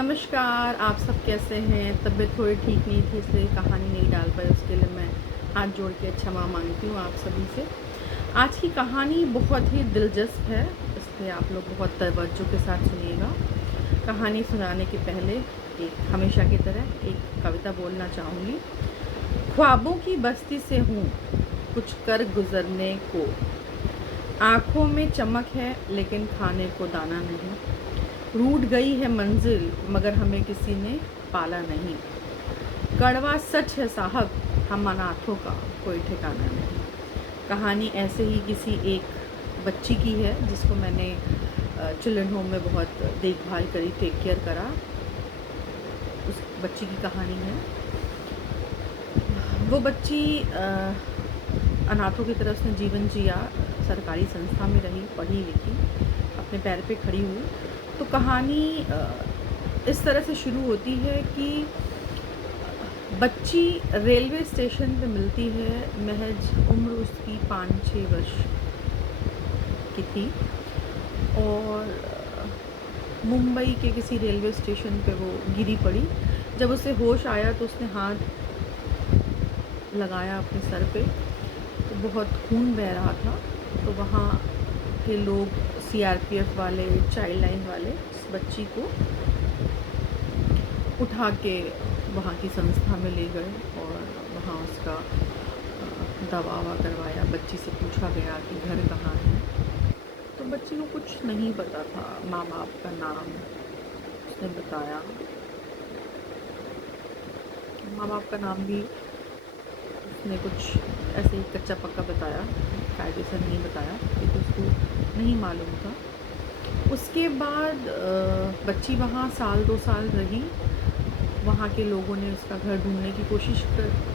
नमस्कार, आप सब कैसे हैं? तबीयत थोड़ी ठीक नहीं थी इसलिए कहानी नहीं डाल पाई, उसके लिए मैं हाथ जोड़ के क्षमा मांगती हूँ आप सभी से। आज की कहानी बहुत ही दिलचस्प है, इसलिए आप लोग बहुत तवज्जो के साथ सुनिएगा। कहानी सुनाने के पहले एक हमेशा की तरह एक कविता बोलना चाहूँगी। ख्वाबों की बस्ती से हूँ कुछ कर गुज़रने को, आँखों में चमक है लेकिन खाने को दाना नहीं। रूठ गई है मंजिल मगर हमें किसी ने पाला नहीं। कड़वा सच है साहब, हम अनाथों का कोई ठिकाना नहीं। कहानी ऐसे ही किसी एक बच्ची की है जिसको मैंने चिल्ड्रन होम में बहुत देखभाल करी, टेक केयर करा। उस बच्ची की कहानी है। वो बच्ची अनाथों की तरह उसने जीवन जिया, सरकारी संस्था में रही, पढ़ी लिखी, अपने पैर पे खड़ी हुई। तो कहानी इस तरह से शुरू होती है कि बच्ची रेलवे स्टेशन पे मिलती है। महज उम्र उसकी 5-6 वर्ष की थी और मुंबई के किसी रेलवे स्टेशन पे वो गिरी पड़ी। जब उसे होश आया तो उसने हाथ लगाया अपने सर पे, तो बहुत खून बह रहा था। तो वहाँ के लोग, सीआरपीएफ वाले, चाइल्ड लाइन वाले उस बच्ची को उठा के वहाँ की संस्था में ले गए और वहाँ उसका दवा ववा करवाया। बच्ची से पूछा गया कि घर कहाँ है, तो बच्ची को कुछ नहीं पता था। माँ बाप का नाम उसने बताया, माँ बाप का नाम भी उसने कुछ ऐसे ही कच्चा पक्का बताया, कायदे से नहीं बताया क्योंकि उसको नहीं मालूम था। उसके बाद बच्ची वहाँ 1-2 साल रही। वहाँ के लोगों ने उसका घर ढूंढने की कोशिश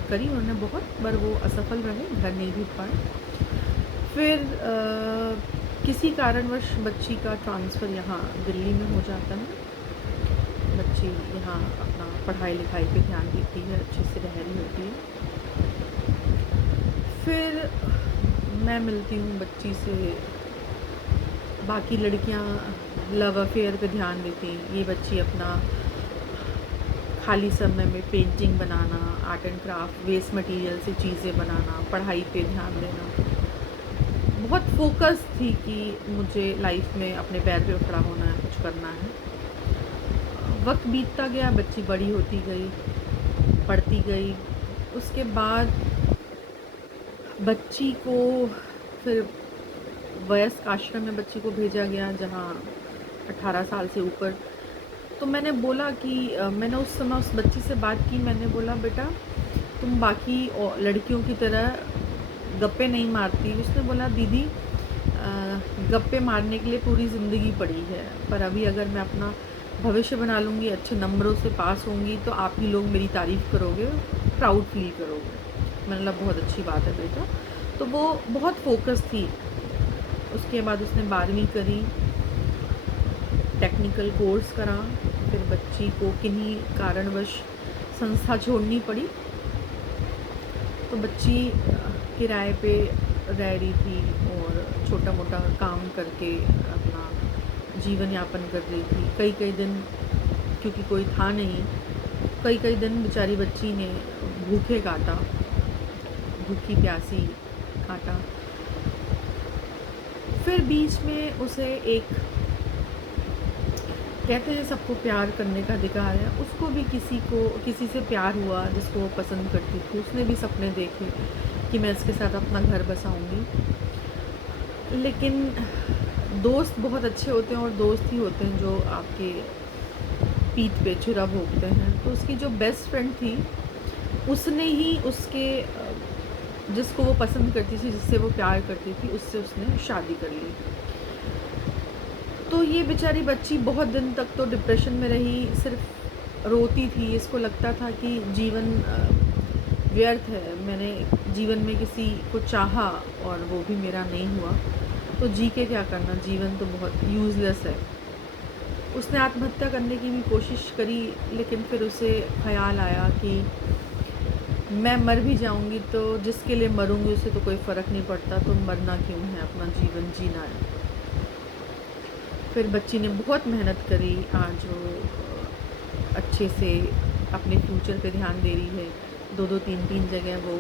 करी, उन्होंने बहुत, पर वो असफल रहे, घर नहीं ढूंढ पाए। फिर किसी कारणवश बच्ची का ट्रांसफ़र यहाँ दिल्ली में हो जाता है। बच्ची यहाँ अपना पढ़ाई लिखाई पे ध्यान देती है, अच्छे से रह रही होती है। फिर मैं मिलती हूँ बच्ची से। बाकी लड़कियाँ लव अफेयर पे ध्यान देती हैं, ये बच्ची अपना खाली समय में पेंटिंग बनाना, art and craft, waste material से चीज़ें बनाना, पढ़ाई पे ध्यान देना। बहुत फोकस थी कि मुझे लाइफ में अपने पैर पे खड़ा होना है, कुछ करना है। वक्त बीतता गया, बच्ची बड़ी होती गई, पढ़ती गई। उसके बाद बच्ची को फिर वयस्क आश्रम में बच्ची को भेजा गया, जहाँ 18 साल से ऊपर। तो मैंने बोला कि मैंने उस समय उस बच्ची से बात की। मैंने बोला, बेटा तुम बाकी लड़कियों की तरह गप्पे नहीं मारती। उसने बोला, दीदी गप्पे मारने के लिए पूरी ज़िंदगी पड़ी है, पर अभी अगर मैं अपना भविष्य बना लूँगी, अच्छे नंबरों से पास होंगी, तो आप ही लोग मेरी तारीफ़ करोगे, प्राउड फील करोगे। मैंने बोला, बहुत अच्छी बात है बेटा। तो वो बहुत फोकस थी। उसके बाद उसने 12वीं करी, टेक्निकल कोर्स करा। फिर बच्ची को किन्हीं कारणवश संस्था छोड़नी पड़ी। तो बच्ची किराए पे रह रही थी और छोटा मोटा काम करके अपना जीवन यापन कर रही थी। कई कई दिन, क्योंकि कोई था नहीं, कई कई दिन बेचारी बच्ची ने भूखे काटा, भूखी प्यासी काटा। फिर बीच में उसे एक, कहते हैं सबको प्यार करने का अधिकार है, उसको भी किसी से प्यार हुआ जिसको वो पसंद करती थी। उसने भी सपने देखे कि मैं इसके साथ अपना घर बसाऊंगी। लेकिन दोस्त बहुत अच्छे होते हैं और दोस्त ही होते हैं जो आपके पीठ पे छुरा भोंकते हैं। तो उसकी जो बेस्ट फ्रेंड थी, उसने ही जिसको वो पसंद करती थी, जिससे वो प्यार करती थी, उससे उसने शादी कर ली। तो ये बेचारी बच्ची बहुत दिन तक तो डिप्रेशन में रही, सिर्फ रोती थी। इसको लगता था कि जीवन व्यर्थ है, मैंने जीवन में किसी को चाहा और वो भी मेरा नहीं हुआ, तो जी के क्या करना, जीवन तो बहुत यूज़लेस है। उसने आत्महत्या करने की भी कोशिश करी, लेकिन फिर उसे ख़्याल आया कि मैं मर भी जाऊंगी तो जिसके लिए मरूंगी उसे तो कोई फ़र्क नहीं पड़ता, तो मरना क्यों है, अपना जीवन जीना है। फिर बच्ची ने बहुत मेहनत करी। आज वो अच्छे से अपने फ्यूचर पे ध्यान दे रही है। 2-2 3-3 जगह वो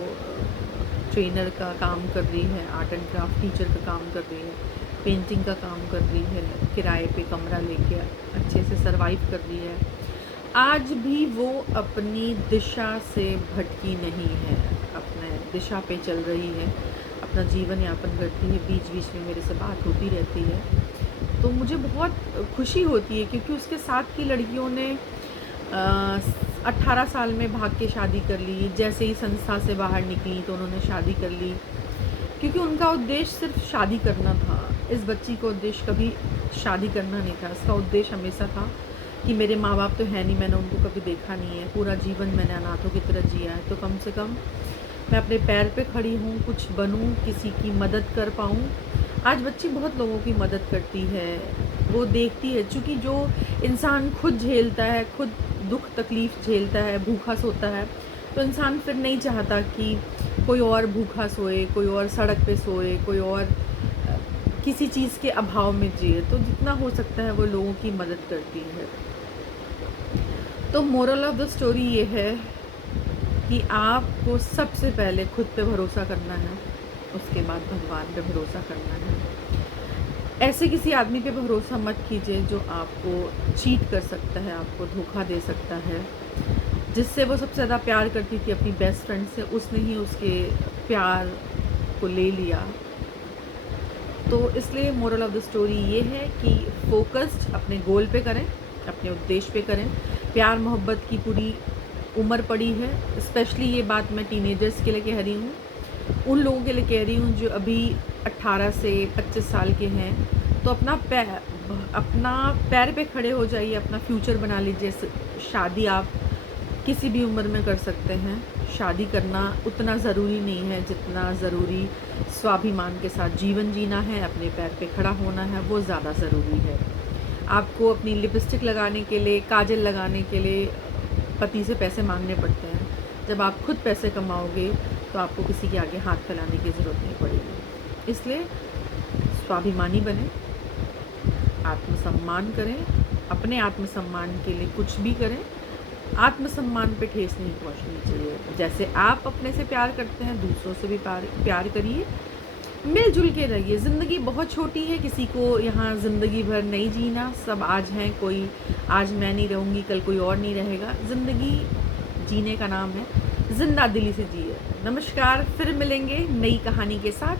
ट्रेनर का काम कर रही है, आर्ट एंड क्राफ्ट टीचर का काम कर रही है, पेंटिंग का काम कर रही है, किराए पे कमरा लेके अच्छे से सरवाइव कर रही है। आज भी वो अपनी दिशा से भटकी नहीं है, अपने दिशा पे चल रही है, अपना जीवन यापन करती है। बीच-बीच में मेरे से बात होती रहती है, तो मुझे बहुत खुशी होती है क्योंकि उसके साथ की लड़कियों ने 18 साल में भाग के शादी कर ली। जैसे ही संस्था से बाहर निकली तो उन्होंने शादी कर ली, क्योंकि उनका उद्देश्य सिर्फ शादी करना था। इस बच्ची का उद्देश्य कभी शादी करना नहीं था। इसका उद्देश्य हमेशा था कि मेरे माँ बाप तो है नहीं, मैंने उनको कभी देखा नहीं है, पूरा जीवन मैंने अनाथों की तरह जिया है, तो कम से कम मैं अपने पैर पे खड़ी हूँ, कुछ बनूँ, किसी की मदद कर पाऊँ। आज बच्ची बहुत लोगों की मदद करती है, वो देखती है, चूँकि जो इंसान खुद झेलता है, खुद दुख तकलीफ़ झेलता है, भूखा सोता है, तो इंसान फिर नहीं चाहता कि कोई और भूखा सोए, कोई और सड़क पे सोए, कोई और किसी चीज़ के अभाव में जिए। तो जितना हो सकता है वो लोगों की मदद करती है। तो मोरल ऑफ़ द स्टोरी ये है कि आपको सबसे पहले खुद पे भरोसा करना है, उसके बाद भगवान पे भरोसा करना है। ऐसे किसी आदमी पे भरोसा मत कीजिए जो आपको चीट कर सकता है, आपको धोखा दे सकता है। जिससे वो सबसे ज़्यादा प्यार करती थी अपनी बेस्ट फ्रेंड से, उसने ही उसके प्यार को ले लिया। तो इसलिए मोरल ऑफ़ द स्टोरी ये है कि फ़ोकस्ड अपने गोल पे करें, अपने उद्देश्य पे करें। प्यार मोहब्बत की पूरी उम्र पड़ी है। स्पेशली ये बात मैं टीनेजर्स के लिए कह रही हूँ, उन लोगों के लिए कह रही हूँ जो अभी 18 से 25 साल के हैं। तो अपना पैर पे खड़े हो जाइए, अपना फ्यूचर बना लीजिए। शादी आप किसी भी उम्र में कर सकते हैं। शादी करना उतना ज़रूरी नहीं है जितना ज़रूरी स्वाभिमान के साथ जीवन जीना है, अपने पैर पे खड़ा होना है, वो ज़्यादा ज़रूरी है। आपको अपनी लिपस्टिक लगाने के लिए, काजल लगाने के लिए पति से पैसे मांगने पड़ते हैं। जब आप खुद पैसे कमाओगे तो आपको किसी के आगे हाथ फैलाने की ज़रूरत नहीं पड़ेगी। इसलिए स्वाभिमानी बनें, आत्मसम्मान करें, अपने आत्मसम्मान के लिए कुछ भी करें। आत्मसम्मान पे ठेस नहीं पहुंचनी चाहिए। जैसे आप अपने से प्यार करते हैं, दूसरों से भी प्यार करिए, मिलजुल के रहिए। ज़िंदगी बहुत छोटी है, किसी को यहाँ ज़िंदगी भर नहीं जीना। सब आज हैं, कोई आज मैं नहीं रहूँगी, कल कोई और नहीं रहेगा। ज़िंदगी जीने का नाम है, ज़िंदा दिली से जिए। नमस्कार, फिर मिलेंगे नई कहानी के साथ।